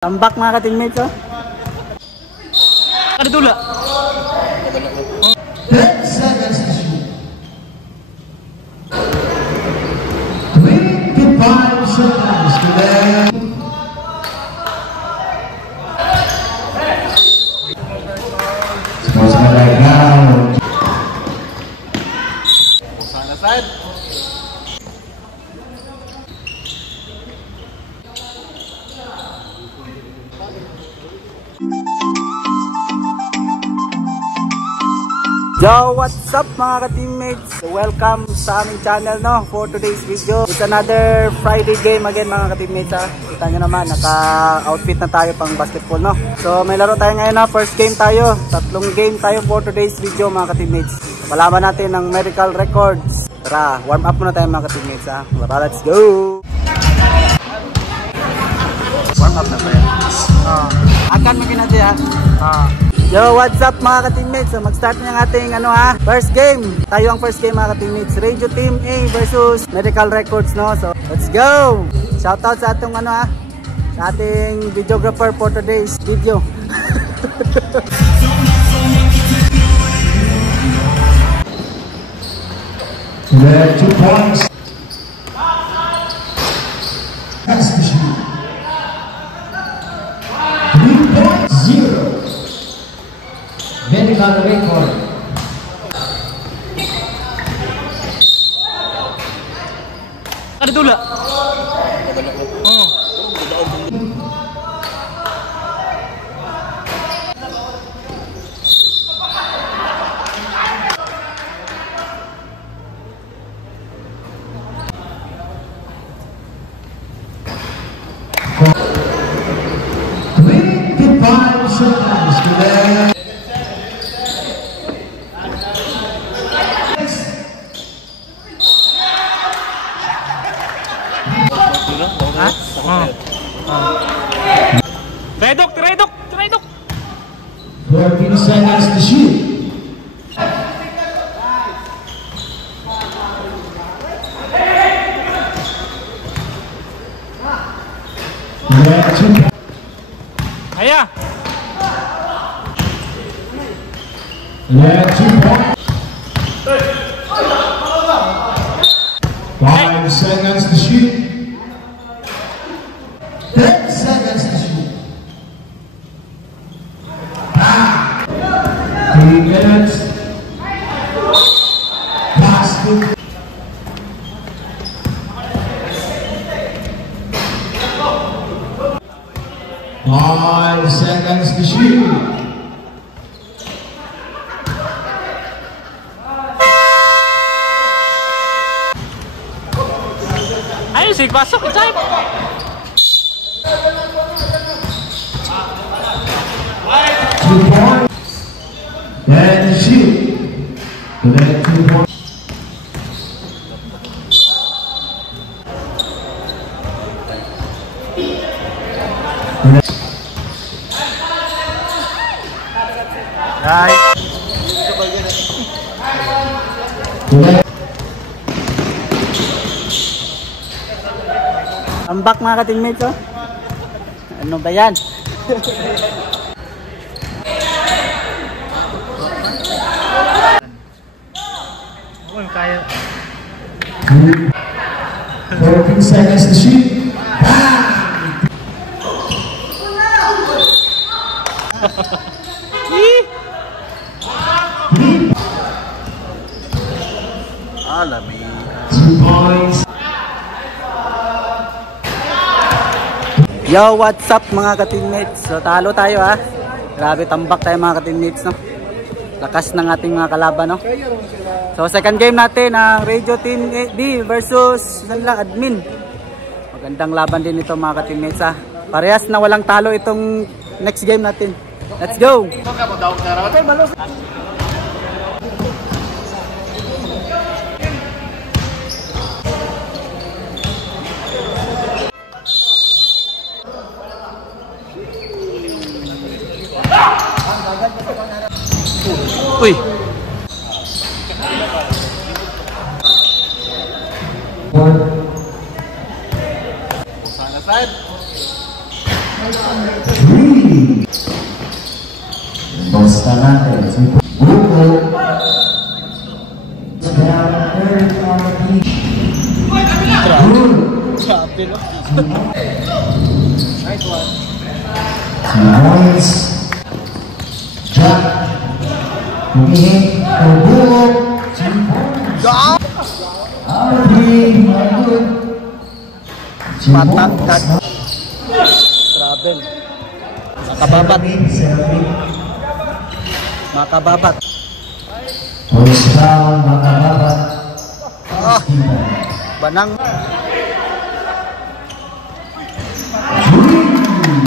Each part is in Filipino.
Tambak mga ka-teammates, oh. Ada dulu. 10 seconds to shoot. 25 seconds to lay. Supposed to right now. Sana side. Yo, what's up mga ka-teammates? Welcome sa aming channel, no, for today's video. It's another Friday game again mga ka-teammates, ha. Kita nyo naman, naka-outfit na tayo pang basketball, no. So may laro tayo ngayon, na first game tayo. Tatlong game tayo for today's video mga ka-teammates. Malaman natin ng medical records. Tara, warm up muna tayo mga ka-teammates, ha. Tara, let's go! Warm up na tayo. Akan mo natin, ha. Yo, what's up mga ka-teammates? So mag-start na yung ating first game. Tayo ang first game mga ka-teammates. Radio Team A versus Medical Records, no? So, let's go! Shoutout sa atong sa ating videographer for today's video. Yeah, 2 points. That's the shoot. 3.0. Medical record. Ada dulu. Redok. 14 seconds to shoot. Ayah. Yeah, 2 points. 5 seconds to shoot. 10 seconds to shoot. 3 minutes. Basket. Five seconds to shoot. Ayo sih pasok ke time. 2 points. Then shoot. Then 2 points. Right. Tambak mga ka-teammates, oh. Ano ba yan? Kaya. 14 seconds to shoot. Alami. 2 points. Yo, what's up mga ka-teammates? So talo tayo, ha. Grabe, tambak tayo mga ka-teammates, no. Lakas ng ating mga kalaban, no. So second game natin ang Radio Team D versus admin. Magandang laban din ito mga ka-teammates, ha. Parehas na walang talo itong next game natin. Let's go! Uy. Sana side. 3. Bustamante. Buko. Down third on the beach. Good. Nice one. 2 points. Jack. Humihit. Buko. 2 points. RP. Good. 2 Patangkat. points. Travel. Makababat. Makababat. First down, makababat. Banang.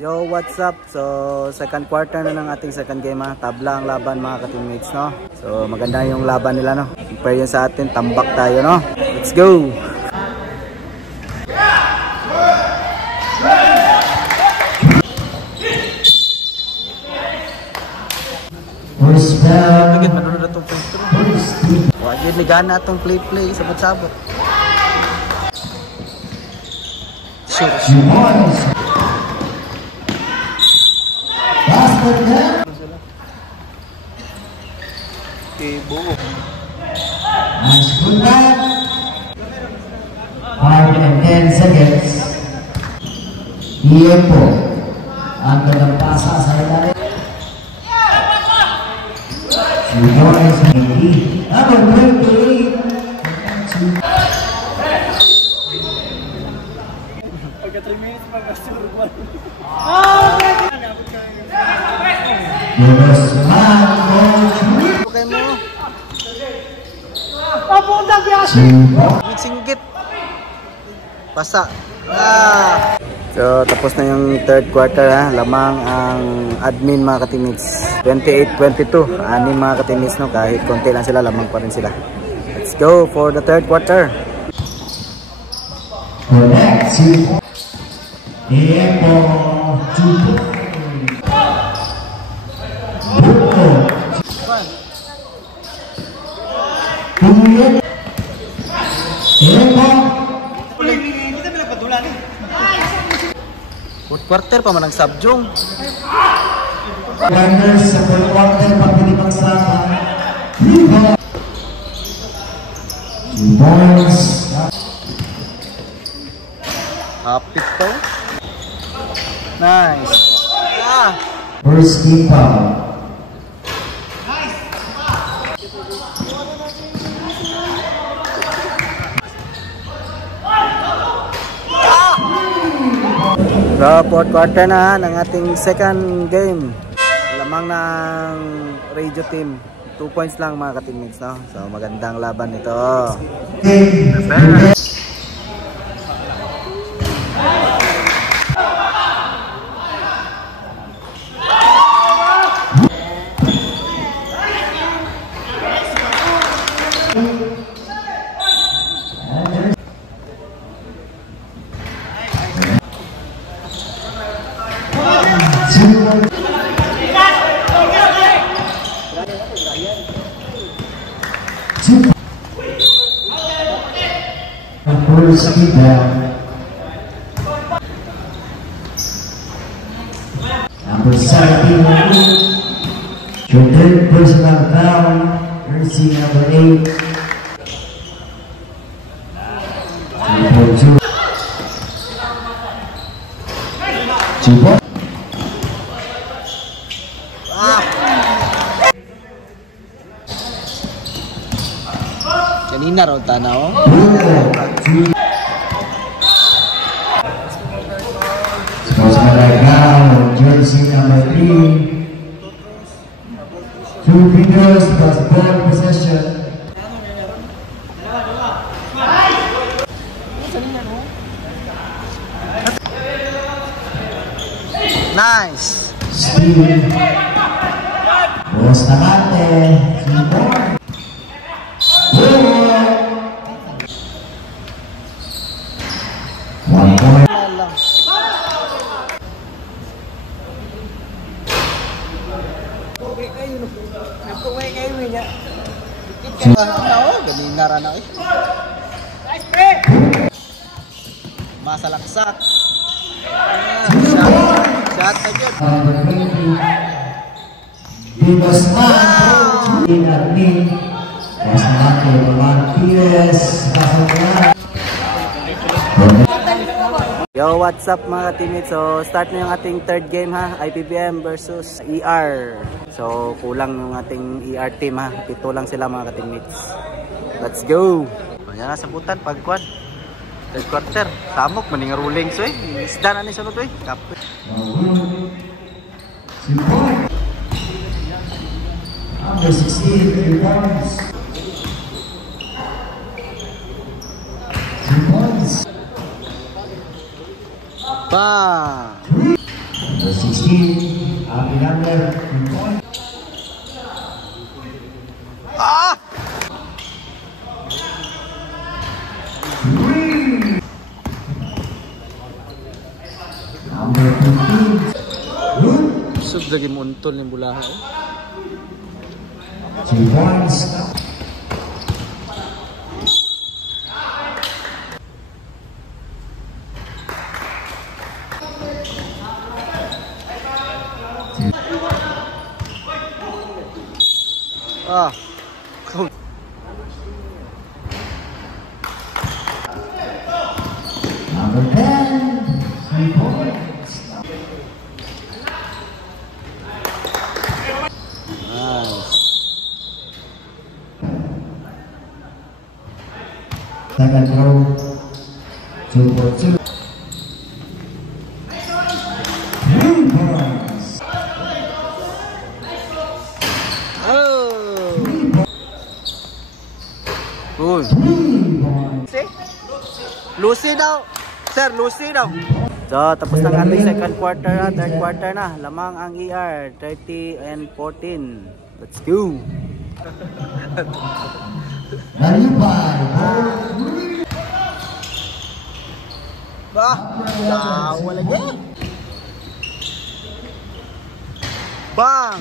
Yo, what's up? So, second quarter na ng ating second game ha. Tabla ang laban mga ka-teammates, no? So, maganda yung laban nila, no? Compare yun sa atin, tambak tayo, no? Let's go! First down. Pagkat manunod na itong free throw. Huwag yun, ligana itong play-play, sabot-sabot. Shoot. 2 points. Basket down. Tibo. Nice good back. 5 and 10 seconds. Iempo. Ang gandang pasa sa ilalim. 2 points. Number 28. Okay mo. Singgit. Pasa. So, tapos na yung third quarter ha. Lamang ang admin mga ka-teammates. 28-22. Anim mga ka-teammates, no? Kahit konti lang sila, lamang pa rin sila. Let's go for the third quarter. Correct. 2 points. Iempo. 2 points. Buko. Tumulong. Iempo. Fourth quarter pa man ang subjong. Runners sa fourth quarter pagpilipang sa 3 points. 2 points. Hapit to. Nice. First team foul. So, fourth quarter na ng ating second game. Lamang ng radio team. 2 points lang mga ka-teammates, no? So, magandang laban ito. First team down. Number 17, your third personal foul, jersey number 8. Number 2. 2 points. Kanina raw tanaw. Right now, jersey number 3. 2 fingers plus ball possession. Nice. Steve. Bustamante. 2 points. 1 point. Ganina ra na eh. Masalaksak. Shot Lahat na yun. Number 20. Because man, in admin, was not one PS. Yo, what's up mga teammates? So, start na yung ating third game ha. IPBM versus ER. So, kulang yung ating ER team ha. Pito lang sila mga teammates. Let's go! Yan na, sabutan, pagkwan. Third quarter. Samok, maning ruling so eh. Isda na ni sunod eh. Kapit. Number 16, 3 points. 3 points. Bang! Number 16, happy number 3 points. Ah! Number 15, good. Sub lagi muntol ng bulaha eh. 3 points. Ah. Number 10, 3 points. Nice. Second row, 2 for 2. 3 points. Oh. Good. 3 points. Lucy daw. Sir, Lucy daw. So, tapos na ang ating second quarter na, third quarter na. Lamang ang ER, 30 and 14. Let's go. Nalipay. Bah, lawa lagi. Bang!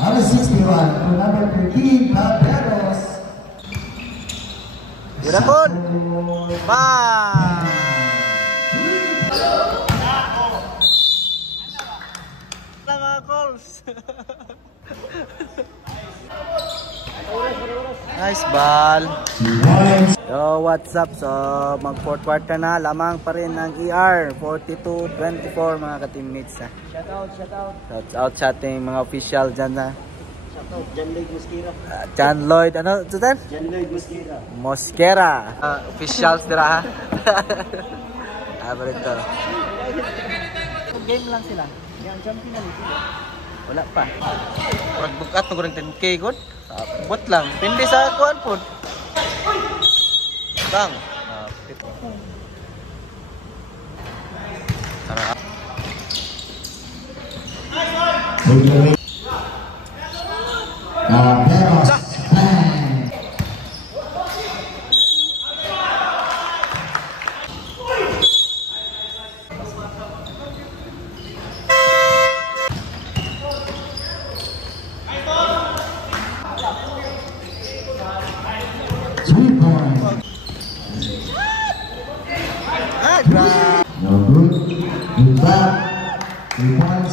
Number 61 to number 13, Caballeros. Gudakon! Bang! Mga calls. Nice ball. Yo, what's up? So, mag fourth quarter na. Lamang pa rin ang ER. 42-24 mga ka-teammates. Shout out sa ating mga official dyan na. Shout out, John Lloyd Mosquera. John Lloyd, ano? Tutan? John Lloyd Mosquera. Mosquera. Officials dira ha. Ito. Game lang sila. Yan, champion na nito. Wala pa. Pagbukat na ko ng 10K god. Buat lang. Pindi sa kuan po. Bang. Tara. Caballeros. Ah, grabe. No good. Good back. 3 points.